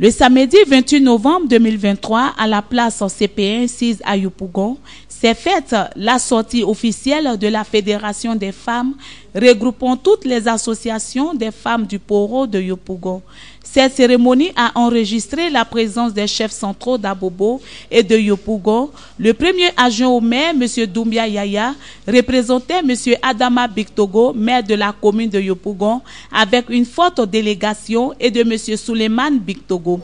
Le samedi 28 novembre 2023, à la place CP1 6 à Yopougon, s'est faite la sortie officielle de la Fédération des femmes regroupant toutes les associations des femmes du Poro de Yopougon. Cette cérémonie a enregistré la présence des chefs centraux d'Abobo et de Yopougon. Le premier adjoint au maire, M. Doumbia Yaya, représentait M. Adama Bictogo, maire de la commune de Yopougon, avec une forte délégation, et de M. Suleiman Bictogo.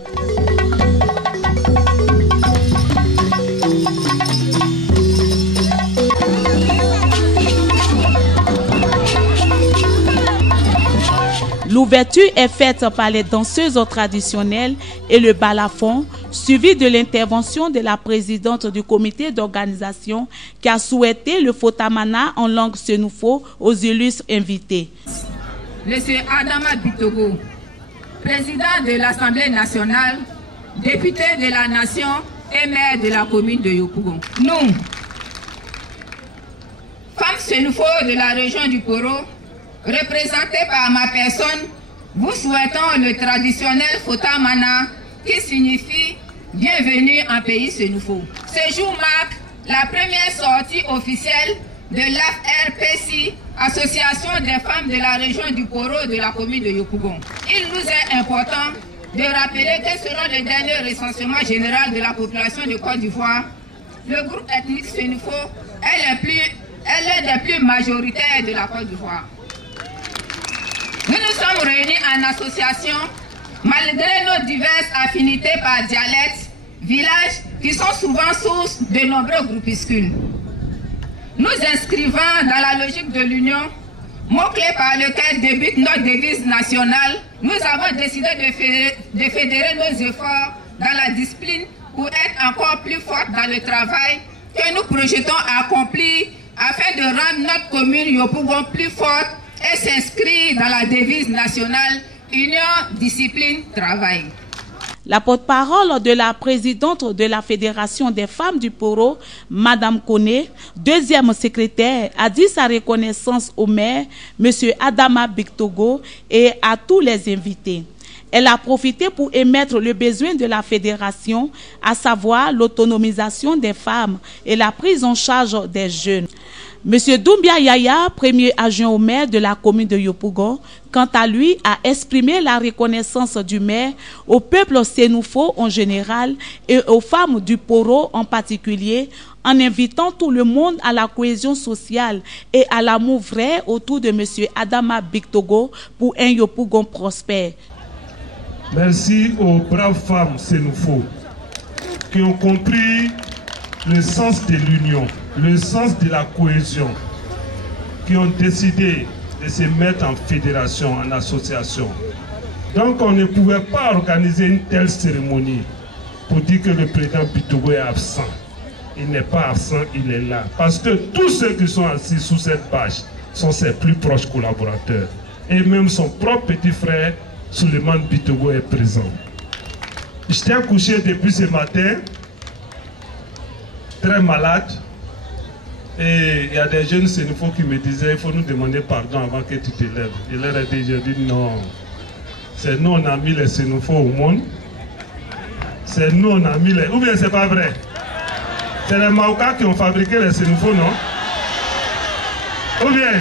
L'ouverture est faite par les danseuses traditionnelles et le balafon, suivi de l'intervention de la présidente du comité d'organisation qui a souhaité le Fotamana en langue sénoufo aux illustres invités. Monsieur Adama Bictogo, président de l'Assemblée nationale, député de la nation et maire de la commune de Yopougon. Nous, femmes sénoufo de la région du Poro, représenté par ma personne, vous souhaitons le traditionnel Fotamana qui signifie bienvenue en pays sénoufo. Ce jour marque la première sortie officielle de l'AFRPC, Association des femmes de la région du Poro de la commune de Yopougon. Il nous est important de rappeler que selon le dernier recensement général de la population de Côte d'Ivoire, le groupe ethnique sénoufo est l'un des plus majoritaires de la Côte d'Ivoire. Nous nous sommes réunis en association malgré nos diverses affinités par dialecte, villages qui sont souvent source de nombreux groupuscules. Nous inscrivant dans la logique de l'union, mot-clé par lequel débute notre devise nationale, nous avons décidé de fédérer nos efforts dans la discipline pour être encore plus fortes dans le travail que nous projetons à accomplir afin de rendre notre commune Yopougon plus forte et s'inscrit dans la devise nationale Union, Discipline, Travail. La porte-parole de la présidente de la Fédération des femmes du Poro, Madame Kone, deuxième secrétaire, a dit sa reconnaissance au maire, M. Adama Bictogo, et à tous les invités. Elle a profité pour émettre le besoin de la fédération, à savoir l'autonomisation des femmes et la prise en charge des jeunes. M. Doumbia Yaya, premier adjoint au maire de la commune de Yopougon, quant à lui, a exprimé la reconnaissance du maire au peuple sénoufo en général et aux femmes du Poro en particulier, en invitant tout le monde à la cohésion sociale et à l'amour vrai autour de M. Adama Bictogo pour un Yopougon prospère. Merci aux braves femmes sénoufo qui ont compris le sens de l'union, le sens de la cohésion, qui ont décidé de se mettre en fédération, en association. Donc on ne pouvait pas organiser une telle cérémonie pour dire que le président Bictogo est absent. Il n'est pas absent, il est là. Parce que tous ceux qui sont assis sous cette bâche sont ses plus proches collaborateurs. Et même son propre petit frère, Suleiman Bictogo, est présent. J'étais couché depuis ce matin, très malade, et il y a des jeunes sénoufos qui me disaient il faut nous demander pardon avant que tu te lèves. Je leur ai dit, non, c'est nous on a mis les sénoufos au monde, c'est nous on a mis les... Ou bien c'est pas vrai? C'est les Maokas qui ont fabriqué les sénoufos, non? Ou bien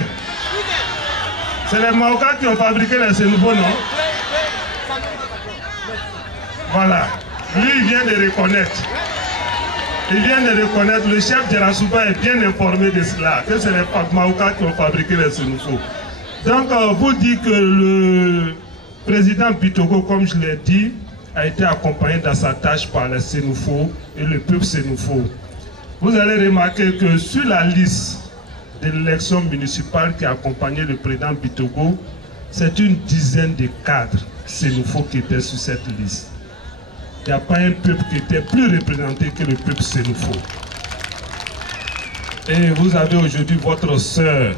c'est les Maokas qui ont fabriqué les sénoufos, non? Voilà, lui il vient de reconnaître. Il vient de reconnaître, le chef de la Souba est bien informé de cela, que c'est les Maokas qui ont fabriqué les sénoufos. Donc, vous dites que le président Bictogo, comme je l'ai dit, a été accompagné dans sa tâche par les sénoufos et le peuple sénoufo. Vous allez remarquer que sur la liste de l'élection municipale qui a accompagné le président Bictogo, c'est une dizaine de cadres sénoufos qui étaient sur cette liste. Il n'y a pas un peuple qui était plus représenté que le peuple sénoufo. Et vous avez aujourd'hui votre soeur,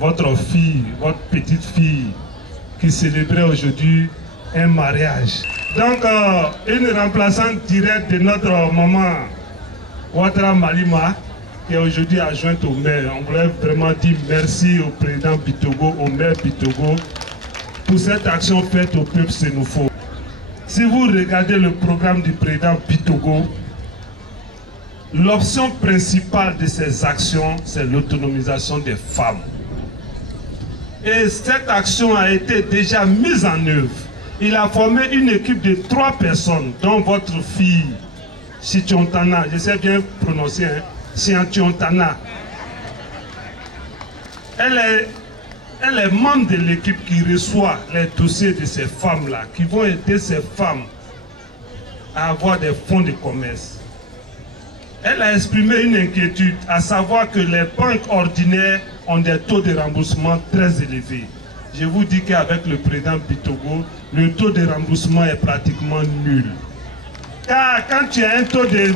votre fille, votre petite fille qui célébrait aujourd'hui un mariage. Donc, une remplaçante directe de notre maman, Ouattara Malima, qui est aujourd'hui adjointe au maire. On voulait vraiment dire merci au président Bictogo, au maire Bictogo, pour cette action faite au peuple sénoufo. Si vous regardez le programme du président Bitogo, l'option principale de ces actions, c'est l'autonomisation des femmes. Et cette action a été déjà mise en œuvre. Il a formé une équipe de 3 personnes, dont votre fille, Chitiontana, je sais bien prononcer, hein, Chitiontana. Elle est membre de l'équipe qui reçoit les dossiers de ces femmes-là, qui vont aider ces femmes à avoir des fonds de commerce. Elle a exprimé une inquiétude, à savoir que les banques ordinaires ont des taux de remboursement très élevés. Je vous dis qu'avec le président Bitogo, le taux de remboursement est pratiquement nul. Car quand tu as un taux de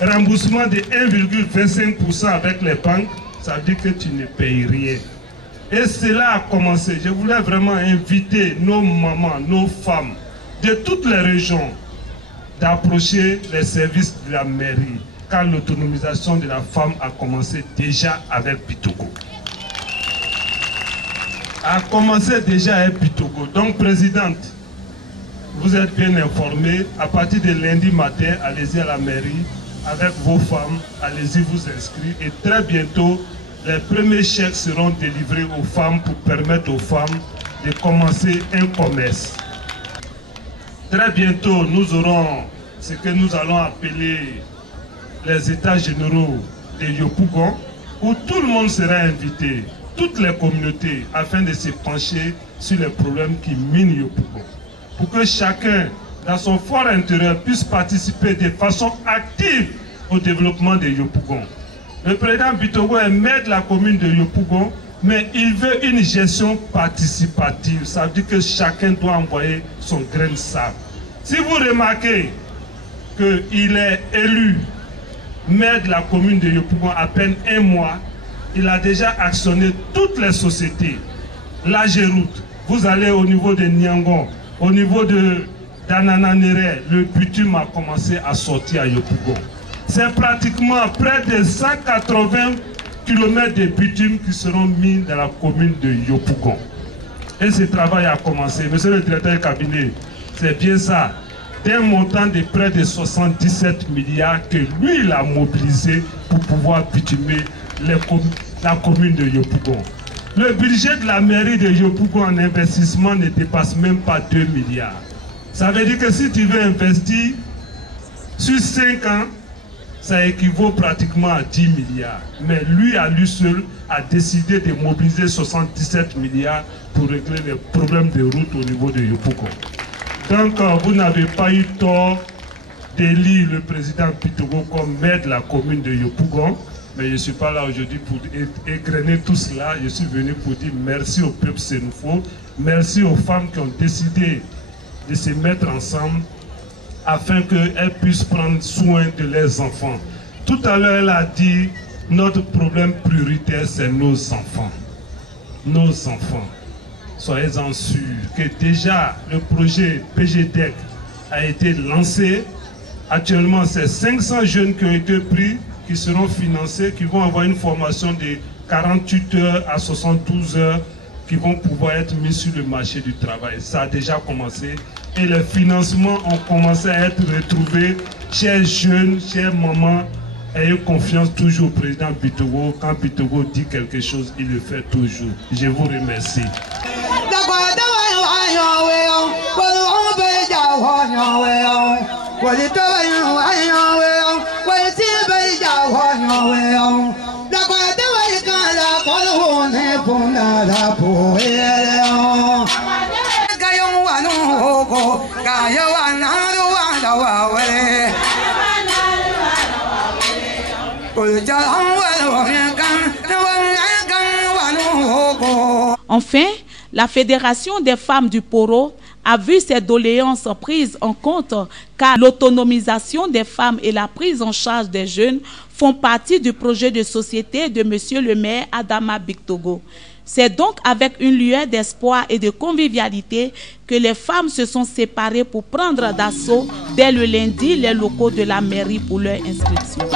remboursement de 1,25% avec les banques, ça veut dire que tu ne payes rien. Et cela a commencé. Je voulais vraiment inviter nos mamans, nos femmes de toutes les régions d'approcher les services de la mairie, car l'autonomisation de la femme a commencé déjà avec Bitogo. Donc, présidente, vous êtes bien informée. À partir de lundi matin, allez-y à la mairie avec vos femmes, allez-y vous inscrire. Et très bientôt, les premiers chèques seront délivrés aux femmes pour permettre aux femmes de commencer un commerce. Très bientôt, nous aurons ce que nous allons appeler les états généraux de Yopougon, où tout le monde sera invité, toutes les communautés, afin de se pencher sur les problèmes qui minent Yopougon. Pour que chacun, dans son fort intérieur, puisse participer de façon active au développement de Yopougon. Le président Bitogo est maire de la commune de Yopougon, mais il veut une gestion participative. Ça veut dire que chacun doit envoyer son grain de sable. Si vous remarquez qu'il est élu maire de la commune de Yopougon à peine 1 mois, il a déjà actionné toutes les sociétés. La Géroute, vous allez au niveau de Nyangon, au niveau de Danananere, le bitume a commencé à sortir à Yopougon. C'est pratiquement près de 180 km de bitume qui seront mis dans la commune de Yopougon. Et ce travail a commencé. Monsieur le directeur du cabinet, c'est bien ça. D'un montant de près de 77 milliards que lui, il a mobilisé pour pouvoir bitumer la commune de Yopougon. Le budget de la mairie de Yopougon en investissement ne dépasse même pas 2 milliards. Ça veut dire que si tu veux investir sur 5 ans, ça équivaut pratiquement à 10 milliards. Mais lui, à lui seul, a décidé de mobiliser 77 milliards pour régler les problèmes de route au niveau de Yopougon. Donc, vous n'avez pas eu tort d'élire le président Bitogo comme maire de la commune de Yopougon. Mais je ne suis pas là aujourd'hui pour égrener tout cela. Je suis venu pour dire merci au peuple sénoufo, merci aux femmes qui ont décidé de se mettre ensemble afin qu'elles puissent prendre soin de leurs enfants. Tout à l'heure, elle a dit, notre problème prioritaire, c'est nos enfants. Nos enfants. Soyez-en sûrs que déjà le projet PGDEC a été lancé. Actuellement, c'est 500 jeunes qui ont été pris, qui seront financés, qui vont avoir une formation de 48 heures à 72 heures, qui vont pouvoir être mis sur le marché du travail. Ça a déjà commencé. Et les financements ont commencé à être retrouvés. Chers jeunes, chères mamans, ayez confiance toujours au président Bitogo. Quand Bitogo dit quelque chose, il le fait toujours. Je vous remercie. Enfin, la Fédération des femmes du Poro a vu ces doléances prises en compte car l'autonomisation des femmes et la prise en charge des jeunes font partie du projet de société de Monsieur le maire Adama Bitogo. C'est donc avec une lueur d'espoir et de convivialité que les femmes se sont séparées pour prendre d'assaut dès le lundi les locaux de la mairie pour leur inscription.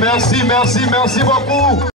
Merci beaucoup.